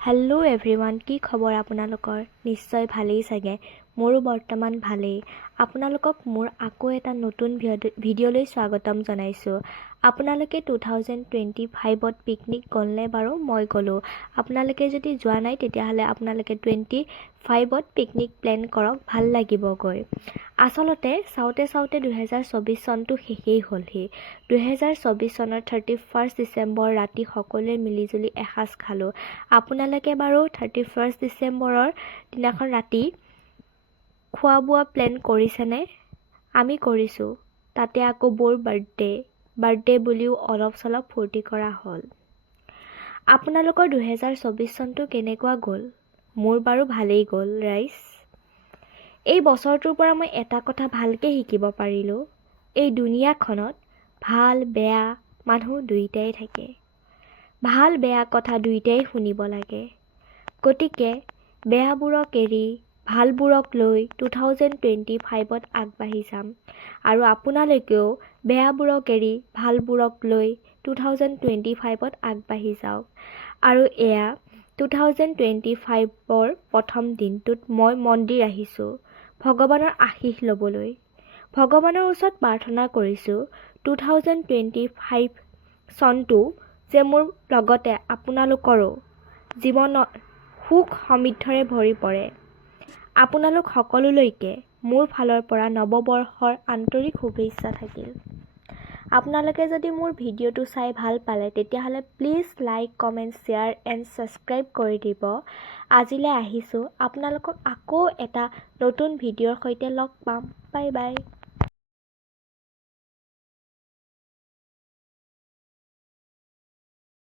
Hello' everyone, কি খবৰ আপোনালোকৰ? নিশ্চয় ভালেই চাগে। মোৰো বৰ্তমান ভালেই। আপোনালোকক মোৰ আকৌ এটা নতুন ভিডিঅ'লৈ স্বাগতম জনাইছোঁ। আপোনালোকে 2025ত পিকনিক গ'লনে বাৰু? মই গ'লোঁ। আপোনালোকে যদি যোৱা নাই তেতিয়াহ'লে আপোনালোকে 25ত পিকনিক প্লেন কৰক, ভাল লাগিব গৈ। আচলতে চাওঁতে 2024 চনটো শেষেই হ'লহি। 2024 চনৰ 31 ডিচেম্বৰ ৰাতি সকলোৱে মিলিজুলি এসাঁজ খালোঁ। আপোনালোকে বাৰু 31 ডিচেম্বৰৰ দিনাখন ৰাতি খোৱা বোৱা প্লেন কৰিছেনে? আমি কৰিছোঁ। তাতে আকৌ বৌৰ বাৰ্থডে বুলিও অলপ চলপ ফূৰ্তি কৰা হ'ল। আপোনালোকৰ 2024 চনটো কেনেকুৱা গ'ল? মোৰ বাৰু ভালেই গ'ল ৰাইজ। এই বছৰটোৰ পৰা মই এটা কথা ভালকৈ শিকিব পাৰিলোঁ। এই দুনিয়াখনত ভাল বেয়া মানুহ দুয়োটাই থাকে। ভাল বেয়া কথা দুয়োটাই শুনিব লাগে। গতিকে বেয়াবোৰক এৰি ভালবোৰক লৈ 2025ত আগবাঢ়ি যাম। আৰু আপোনালোকেও বেয়াবোৰক এৰি ভালবোৰক লৈ 2025ত আগবাঢ়ি যাওক। আৰু এয়া 2025ৰ প্ৰথম দিনটোত মই মন্দিৰ আহিছোঁ ভগৱানৰ আশীষ ল'বলৈ। ভগৱানৰ ওচৰত প্ৰাৰ্থনা কৰিছোঁ 2025 চনটো যে মোৰ লগতে আপোনালোকৰো জীৱনত সুখ সমৃদ্ধিৰে ভৰি পৰে। আপোনালোক সকলোলৈকে মোৰ ফালৰ পৰা নৱবৰ্ষৰ আন্তৰিক শুভেচ্ছা থাকিল। আপোনালোকে যদি মোৰ ভিডিঅ'টো চাই ভাল পালে তেতিয়াহ'লে please like, comment, share and subscribe কৰি দিব। আজিলৈ আহিছোঁ। আপোনালোকক আকৌ এটা নতুন ভিডিঅ'ৰ সৈতে লগ পাম। Bye bye.